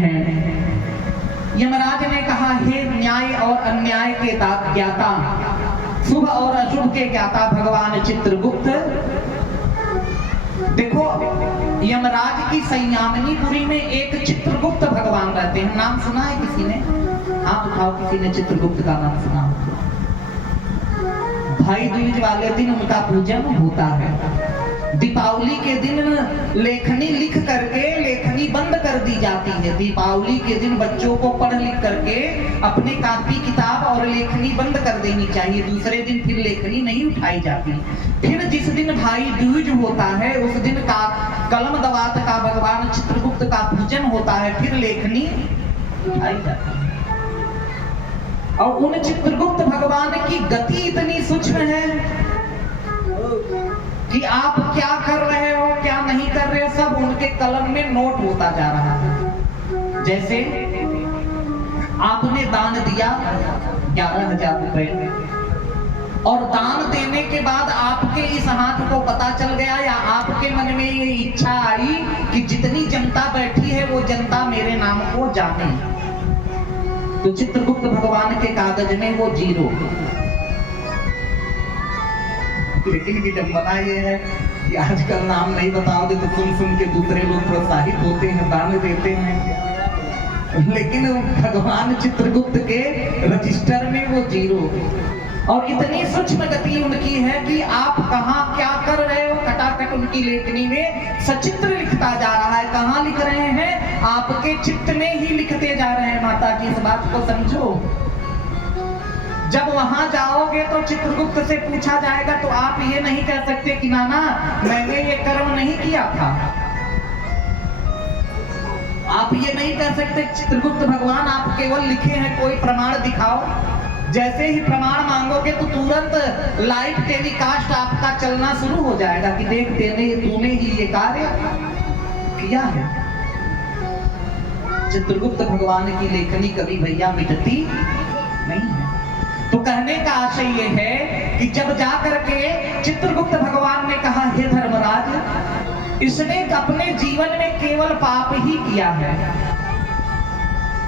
हैं। यमराज ने कहा, हे न्याय और अन्याय के ज्ञाता, शुभ और अशुभ के ज्ञाता भगवान चित्रगुप्त, देखो यमराज की संयामिनीपुरी में एक चित्रगुप्त भगवान रहते हैं। नाम सुना है किसी ने? हाथ उठाओ किसी ने चित्रगुप्त का नाम सुना। भाई दूज वाले दिन उनका पूजन होता है। दीपावली के दिन लेखनी लिख करके लेखनी बंद कर दी जाती है। दीपावली के दिन बच्चों को पढ़ लिख करके अपने कॉपी किताब और लेखनी बंद कर देनी चाहिए। दूसरे दिन फिर लेखनी नहीं उठाई जाती। फिर जिस दिन भाई दूज होता है उस दिन का कलम दवात का भगवान चित्रगुप्त का पूजन होता है, फिर लेखनी उठाई जाती है। और उन चित्रगुप्त भगवान की गति इतनी सूक्ष्म है कि आप क्या कर रहे हो क्या नहीं कर रहे हो सब उनके कलम में नोट होता जा रहा है। जैसे आपने दान दिया 11,000 रुपए और दान देने के बाद आपके इस हाथ को पता चल गया या आपके मन में ये इच्छा आई कि जितनी जनता बैठी है वो जनता मेरे नाम को जाने, तो चित्रगुप्त भगवान के कागज में वो 0। लेकिन विडंबना ये है कि आजकल नाम नहीं बताओगे तो सुन सुन के दूसरे लोग प्रोत्साहित होते हैं, दान देते हैं। लेकिन भगवान चित्रगुप्त के रजिस्टर में वो 0। और इतनी सूक्ष्म गति उनकी है कि आप कहाँ क्या कर रहे हो खटाखट उनकी लेखनी में सचित्र लिखता जा रहा है। कहाँ लिख रहे हैं? आपके चित्त में ही लिखते जा रहे हैं। माता की इस बात को समझो। जब वहां जाओगे तो चित्रगुप्त से पूछा जाएगा तो आप ये नहीं कह सकते कि नाना मैंने ये कर्म नहीं किया था। आप ये नहीं कह सकते चित्रगुप्त भगवान आप केवल लिखे हैं, कोई प्रमाण दिखाओ। जैसे ही प्रमाण मांगोगे तो तुरंत लाइव टेलीकास्ट आपका चलना शुरू हो जाएगा कि देख तूने ही ये कार्य किया है। चित्रगुप्त भगवान की लेखनी कभी भैया मिटती नहीं है। तो कहने का आशय ये है कि जब जाकर के चित्रगुप्त भगवान ने कहा, हे धर्मराज, इसने अपने जीवन में केवल पाप ही किया है,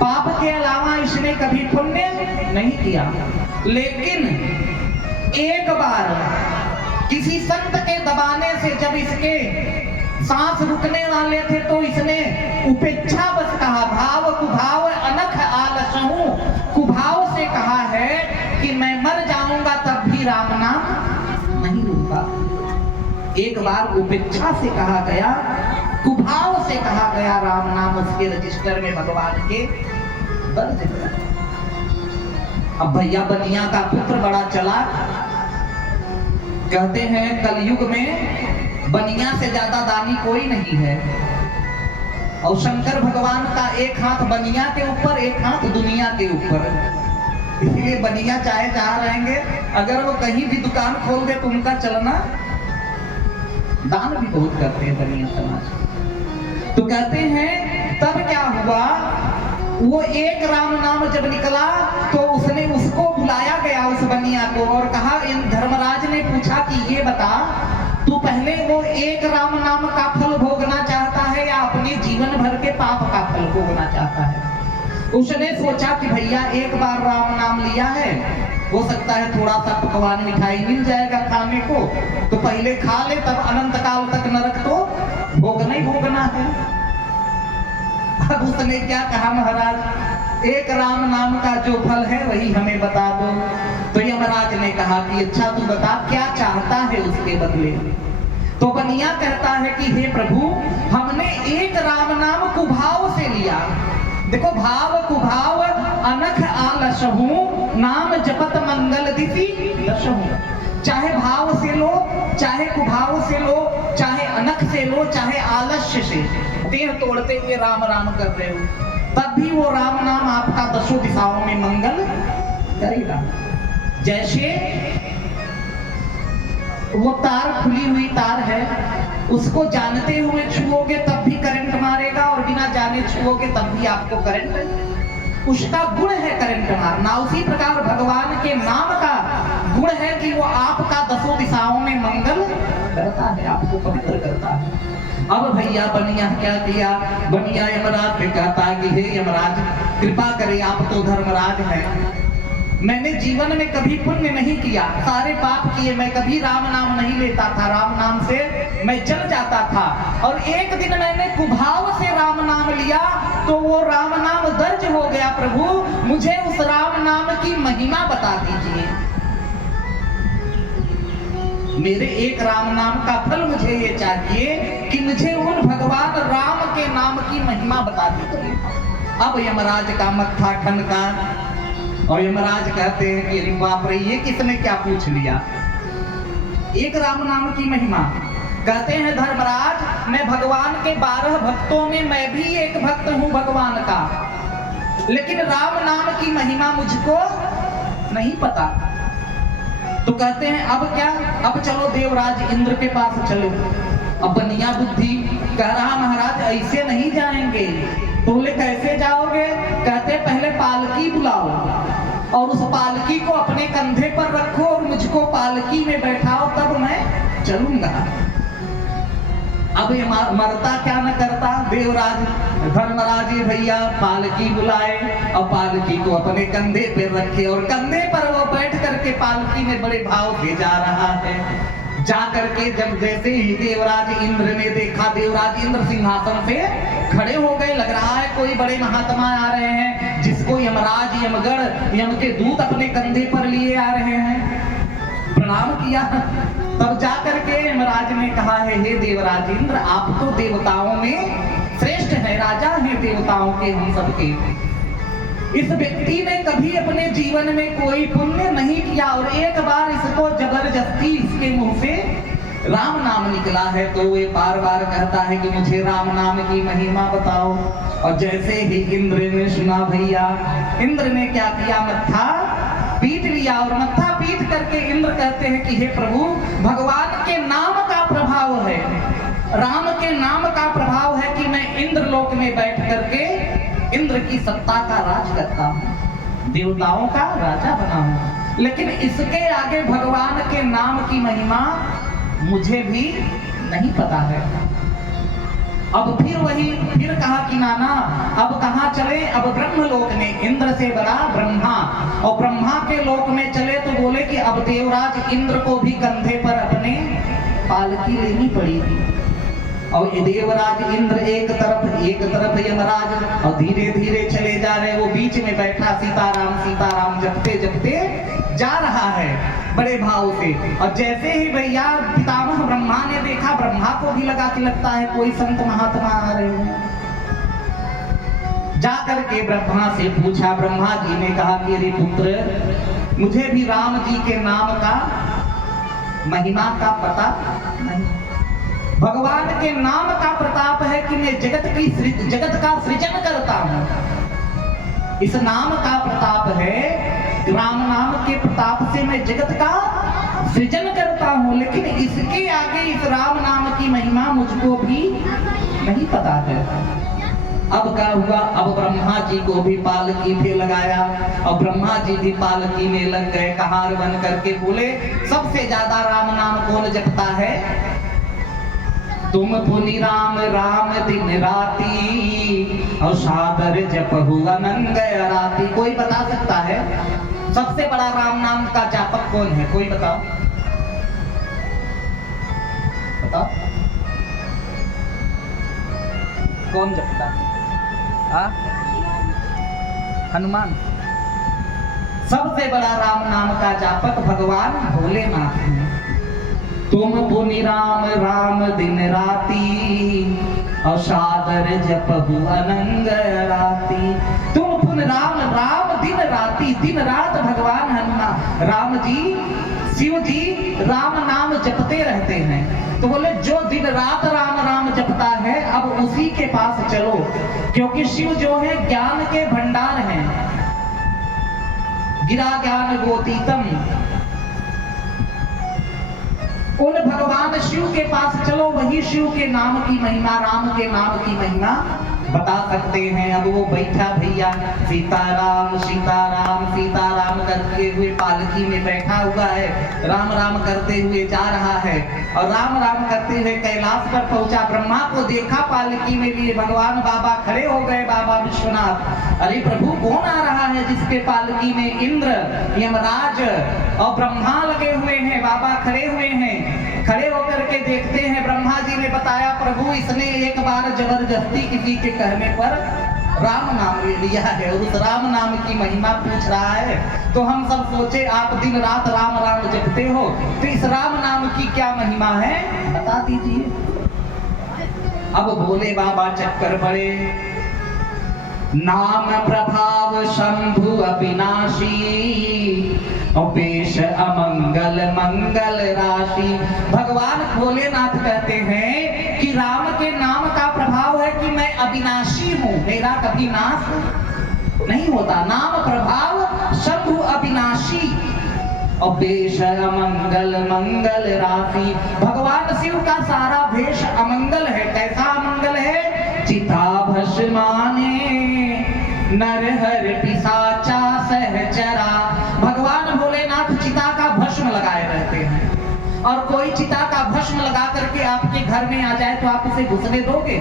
पाप के अलावा इसने कभी पुण्य नहीं किया। लेकिन एक बार किसी संत के दबाने से जब इसके सांस रुकने वाले थे तो इसने उपेक्षा बस कहा, भाव कुभाव अनख आलसहूं, कुभाव से कहा है कि मैं मर जाऊंगा तब भी राम नाम नहीं लूंगा। एक बार उपेक्षा से कहा गया, कुभाव से कहा गया राम नाम उसके रजिस्टर में भगवान के दर्ज है। अब भैया बनिया का पुत्र बड़ा चालाक, कहते हैं कलयुग में बनिया से ज्यादा दानी कोई नहीं है। और शंकर भगवान का एक हाथ बनिया के ऊपर एक हाथ दुनिया के ऊपर, इसलिए बनिया चाहे जहां रहेंगे अगर वो कहीं भी दुकान खोल दे तो उनका चलना, दान भी बहुत करते हैं बनिया समाज। तो कहते हैं तब क्या हुआ, वो एक राम नाम जब निकला तो उसने उसको बुलाया गया उस बनिया को और कहा, इन धर्मराज ने पूछा कि ये बता तू पहले वो एक राम नाम का फल भोगना चाहता है या अपने जीवन भर के पाप का फल भोगना चाहता है। उसने सोचा कि भैया एक बार राम नाम लिया है, हो सकता है थोड़ा सा पकवान मिठाई मिल जाएगा खाने को, तो पहले खा ले, तब अनंत काल तक नरक तो भोगना ही भोगना है। अब उसने क्या कहा, महाराज एक राम नाम का जो फल है वही हमें बता दो। तो यमराज ने कहा कि अच्छा तू बता क्या चाहता है उसके बदले। तो बनिया कहता है कि हे प्रभु, हमने एक राम नाम कुभाव से लिया। देखो भाव कुभाव अनख आलसहूं, नाम जपत मंगल दिति दशहूं। चाहे भाव से लो, चाहे कुभाव से लो, चाहे अनख से लो, चाहे आलस्य से, देह तोड़ते हुए राम राम कर रहे हो, तब भी वो राम नाम आपका दसों दिशाओं में मंगल करेगा। जैसे वो तार खुली हुई तार है, उसको जानते हुए छुओगे तब भी करंट मारेगा और बिना जाने छुओगे तब भी आपको करंट, उसका गुण है करंट मारना। उसी प्रकार भगवान के नाम का गुण है कि वो आपका दसों दिशाओं में मंगल करता है, आपको पवित्र करता है। अब भैया बनिया क्या किया, बनिया यमराज से कहता कि हे यमराज कृपा करे, आप तो धर्मराज हैं, मैंने जीवन में कभी पुण्य नहीं किया, सारे पाप किए, मैं कभी राम नाम नहीं लेता था, राम नाम से मैं जल जाता था, और एक दिन मैंने कुभाव से राम नाम लिया तो वो राम नाम दर्ज हो गया। प्रभु मुझे उस राम नाम की महिमा बता दीजिए, मेरे एक राम नाम का फल मुझे ये चाहिए कि मुझे उन भगवान राम के नाम की महिमा बता दीजिए। अब यमराज का मत्था ठनका और यमराज कहते हैं कि अरे बाप रे, ये किसने क्या पूछ लिया, एक राम नाम की महिमा। कहते हैं धर्मराज मैं भगवान के 12 भक्तों में मैं भी एक भक्त हूं भगवान का, लेकिन राम नाम की महिमा मुझको नहीं पता। तो कहते हैं अब क्या, अब चलो देवराज इंद्र के पास चलो। अब बनिया बुद्धि कह रहा महाराज ऐसे नहीं जाएंगे। तो बोले कैसे जाओगे? कहते पहले पालकी बुलाओ और उस पालकी को अपने कंधे पर रखो और मुझको पालकी में बैठाओ, तब मैं चलूंगा। अब ये मरता क्या न करता देवराज धर्मराज भैया पालकी बुलाए और पालकी को अपने कंधे पे रखे और कंधे पर वो बैठ करके पालकी में बड़े भाव से जा रहा है। जा करके जब जैसे ही देवराज इंद्र ने देखा, देवराज इंद्र सिंहासन से खड़े हो गए, लग रहा है कोई बड़े महात्मा आ रहे हैं जिसको यमराज यमगढ़ यम के दूत अपने कंधे पर लिए आ रहे हैं। प्रणाम किया, तब जा करके यमराज ने कहा है हे देवराज इंद्र, आप तो देवताओं में श्रेष्ठ है, राजा हैं देवताओं के हम सबके। इस व्यक्ति ने कभी अपने जीवन में कोई पुण्य नहीं किया और एक बार इसको जबरदस्ती इसके मुंह से राम नाम निकला है, तो ये बार बार कहता है कि मुझे राम नाम की महिमा बताओ। और जैसे ही इंद्र ने सुना भैया, इंद्र ने क्या किया, मत्था पीट लिया। और मत्था पीट करके इंद्र कहते हैं कि हे प्रभु, भगवान के नाम का प्रभाव है, राम के नाम का प्रभाव है कि मैं इंद्र लोक में बैठ करके इंद्र की सत्ता का राज करता हूँ, देवताओं का राजा बना हूँ, लेकिन इसके आगे भगवान के नाम की महिमा मुझे भी नहीं पता है। अब फिर कहा कि नाना अब कहाँ चले, अब ब्रह्म लोक में, इंद्र से बड़ा ब्रह्मा, और ब्रह्मा के लोक में चले तो बोले कि अब देवराज इंद्र को भी कंधे पर अपने पालकी लेनी पड़ेगी। और ये देवराज इंद्र एक तरफ यमराज, और धीरे धीरे चले जा रहे, वो बीच में बैठा सीताराम सीताराम जपते जपते जा रहा है बड़े भाव से। और जैसे ही भैया पितामह ब्रह्मा ने देखा, ब्रह्मा को भी लगा कि लगता है कोई संत महात्मा आ रहे हैं। जा करके ब्रह्मा से पूछा, ब्रह्मा जी ने कहा कि अरे पुत्र, मुझे भी राम जी के नाम का महिमा का पता नहीं, भगवान के नाम का प्रताप है कि मैं जगत का सृजन करता हूं। इस नाम का प्रताप है, राम नाम के प्रताप से मैं जगत का सृजन करता हूं, लेकिन इसके आगे इस राम नाम की महिमा मुझको भी नहीं पता है। अब क्या हुआ, अब ब्रह्मा जी को भी पालकी पे लगाया और ब्रह्मा जी भी पालकी में लग गए, कहार बन करके बोले सबसे ज्यादा राम नाम कौन जपता है? तुम पुनि राम राम दिन राती और सादर जपहु अनंग राती। कोई बता सकता है सबसे बड़ा राम नाम का जापक कौन है? कोई बताओ बताओ, कौन जपता है? हनुमान। सबसे बड़ा राम नाम का जापक भगवान भोलेनाथ है। तुम पुनि राम राम दिन राती और सादर जपहु अनंग राती। तुम पुन राम राम दिन राती, दिन रात भगवान हनुमान राम जी शिव जी राम नाम जपते रहते हैं। तो बोले जो दिन रात राम राम जपता है अब उसी के पास चलो, क्योंकि शिव जो है ज्ञान के भंडार हैं। गिरा ज्ञान गोतीतम, उन भगवान शिव के पास चलो, वही शिव के नाम की महिमा, राम के नाम की महिमा बता सकते हैं। अब वो बैठा भैया सीताराम सीताराम सीताराम करते हुए पालकी में बैठा हुआ है, राम राम करते हुए जा रहा है और राम राम करते हुए कैलाश पर पहुंचा। ब्रह्मा को देखा पालकी में लिए, भगवान बाबा खड़े हो गए, बाबा विश्वनाथ। अरे प्रभु कौन आ रहा है जिसके पालकी में इंद्र यमराज और ब्रह्मा लगे हुए हैं? बाबा खड़े हुए हैं। खड़े होकर के देखते हैं, ब्रह्मा जी ने बताया प्रभु इसने एक बार जबरदस्ती किसी के कहने पर राम नाम ले लिया है और उस राम नाम की महिमा पूछ रहा है। तो हम सब सोचे आप दिन रात राम राम जपते हो, तो इस राम नाम की क्या महिमा है बता दीजिए। अब भोले बाबा चक्कर पड़े। नाम प्रभाव शंभु अविनाशी, पेश अमंगल मंगल राशि। भगवान भोलेनाथ कहते हैं कि राम के नाम का प्रभाव है कि मैं अविनाशी हूं, मेरा कभी नाश नहीं होता। नाम प्रभाव शंभु अविनाशी और पेश अमंगल मंगल राशि। भगवान शिव का सारा भेष अमंगल है। कैसा अमंगल है? चिता भस्माने नरहर पिशाचा सहचरा। भगवान भोलेनाथ चिता का भस्म लगाए रहते हैं और कोई चिता का भस्म लगा करके आपके घर में आ जाए तो आप उसे घुसने दोगे?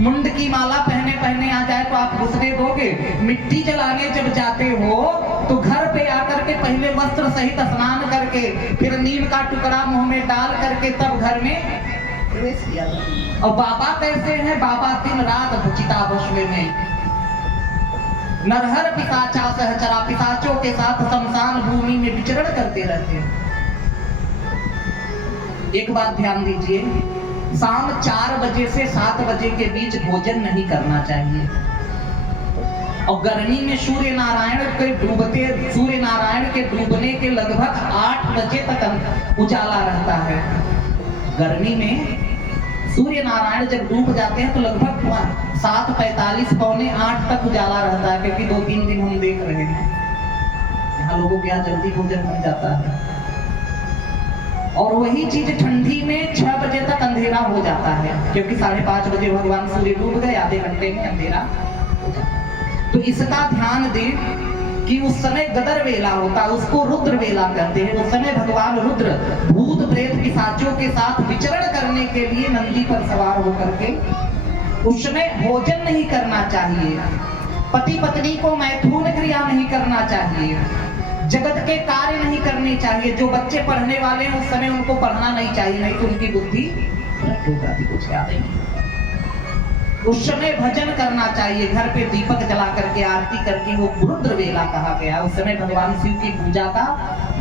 मुंड की माला पहने पहने आ जाए तो आप घुसने दोगे? मिट्टी जलाने जब जाते हो तो घर पे आकर के पहले वस्त्र सहित स्नान करके फिर नीम का टुकड़ा मुंह में डाल करके तब घर में प्रवेश किया जाता। और बाबा कैसे हैं? बाबा दिन रात चिता भस्म में नरहर पिशाचा सहचरा, पिशाचों के साथ शमशान भूमि में विचरण करते रहते हैं। एक बात ध्यान दीजिए, शाम 4 बजे से 7 बजे के बीच भोजन नहीं करना चाहिए। और गर्मी में सूर्य नारायण के डूबने के लगभग 8 बजे तक उजाला रहता है। गर्मी में सूर्य नारायण जब डूब जाते हैं तो लगभग 7:45 पौने 8 तक उजाला रहता है, क्योंकि 2-3 दिन हम देख रहे हैं यहाँ लोगों के यहाँ जल्दी भोजन बन जाता है। और वही चीज ठंडी में 6 बजे तक अंधेरा हो जाता है, क्योंकि 5:30 बजे भगवान सूर्य डूब गए, आधे घंटे में अंधेरा हो जाता है। तो इसका ध्यान दें कि उस समय गदर वेला होता है, उसको रुद्र वेला कहते हैं। उस समय भगवान रुद्र भूत प्रेत पिशाचों के साथ विचरण करने के लिए नंदी पर सवार होकर के उस समय भोजन नहीं करना चाहिए, पति पत्नी को मैथुन क्रिया नहीं करना चाहिए, जगत के कार्य नहीं करने चाहिए। जो बच्चे पढ़ने वाले हैं उस समय उनको पढ़ना नहीं चाहिए, नहीं तो उनकी बुद्धि भ्रष्ट हो जाती, कुछ याद नहीं। उस समय भजन करना चाहिए, घर पे दीपक जला करके आरती करके, वो रुद्र वेला कहा गया। उस समय भगवान शिव की पूजा का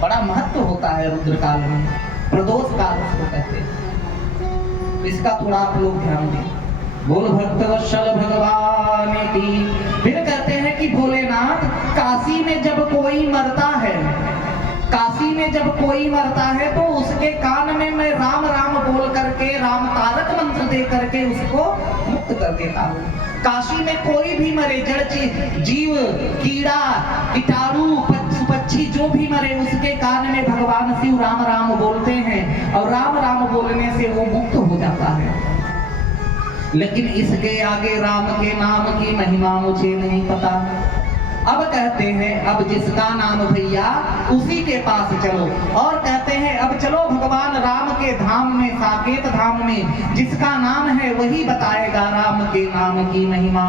बड़ा महत्व होता है। रुद्र काल में प्रदोष काल उसको कहते हैं। इसका थोड़ा आप लोग ध्यान दें। बोल भक्तवत्सल भगवान की। फिर कहते हैं कि भोलेनाथ काशी में जब कोई मरता है, काशी में जब कोई मरता है तो उसके कान में मैं राम राम बोल करके, राम तारक मंत्र दे करके उसको मुक्त कर देता हूँ। काशी में कोई भी मरे, जड़ जीव, कीड़ा, कीटाणु, पक्षी जो भी मरे, उसके कान में भगवान शिव राम राम बोलते हैं और राम राम बोलने से वो मुक्त हो जाता है। लेकिन इसके आगे राम के नाम की महिमा मुझे नहीं पता। अब कहते हैं अब जिसका नाम भैया उसी के पास चलो। और कहते हैं अब चलो भगवान राम के धाम में, साकेत धाम में, जिसका नाम है वही बताएगा राम के नाम की महिमा।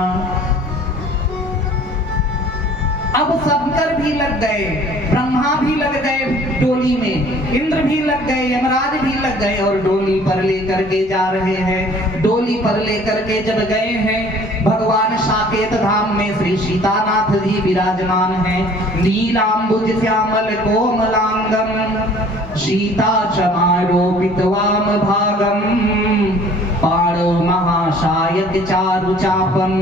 अब शंकर भी लग गए, ब्रह्मा भी लग गए डोली में, इंद्र भी लग गए, यमराज भी लग गए और डोली पर लेकर के जा रहे हैं। डोली पर लेकर के जब गए हैं, भगवान साकेत धाम में श्री सीतानाथ जी विराजमान हैं। नीलांबुज श्यामल कोमलांगम, सीता समारोपित वाम भागम, पाणौ महाशायक चारु चापम,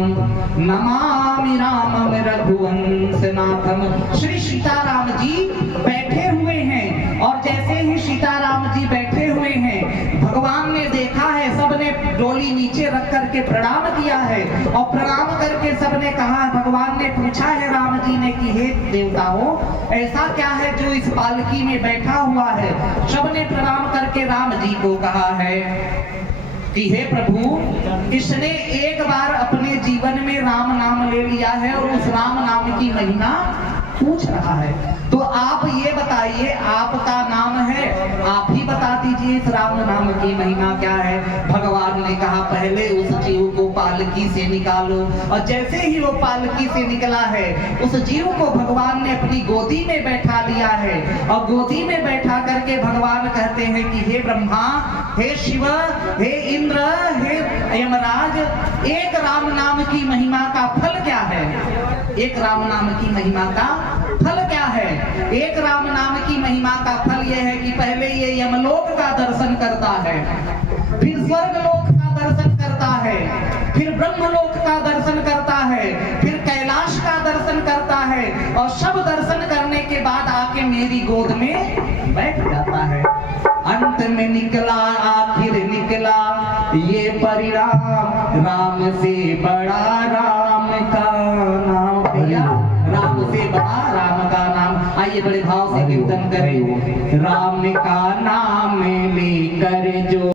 नमामि रामम रघुवंशनाथम। श्री सीताराम जी बैठे हुए हैं और जैसे ही सीताराम जी बैठे हुए हैं, भगवान ने देखा है, सबने डोली नीचे रख करके प्रणाम किया है और प्रणाम करके सबने कहा, भगवान ने पूछा है राम जी ने कि हे देवताओं, ऐसा क्या है जो इस पालकी में बैठा हुआ है? सबने प्रणाम करके राम जी को कहा है। कि हे प्रभु, इसने एक बार अपने जीवन में राम नाम ले लिया है और उस राम नाम की महिमा पूछ रहा है। तो आप ये बताइए, आपका नाम है, आप ही बता दीजिए इस राम नाम की महिमा क्या है। भगवान ने कहा पहले उस जीव को पालकी से निकालो, और जैसे ही वो पालकी से निकला है उस जीव को भगवान ने अपनी गोदी में बैठा लिया है, और गोदी में बैठा करके भगवान कहते हैं कि हे ब्रह्मा, हे शिव, हे इंद्र, हे यमराज, एक राम नाम की महिमा का फल क्या है? एक राम नाम की महिमा का फल क्या है? एक राम नाम की महिमा का फल यह है कि पहले ये यमलोक का दर्शन करता है, फिर स्वर्गलोक का दर्शन करता है, फिर ब्रह्मलोक का दर्शन करता है, फिर कैलाश का दर्शन करता है, और सब दर्शन करने के बाद आके मेरी गोद में बैठ जाता है। अंत में निकला, आखिर निकला ये परिणाम, राम से बड़ा राम का नाम। भैया, राम से बड़ा राम का नाम। आइए बड़े भाव से कीर्तन करें। राम का नाम लेकर जो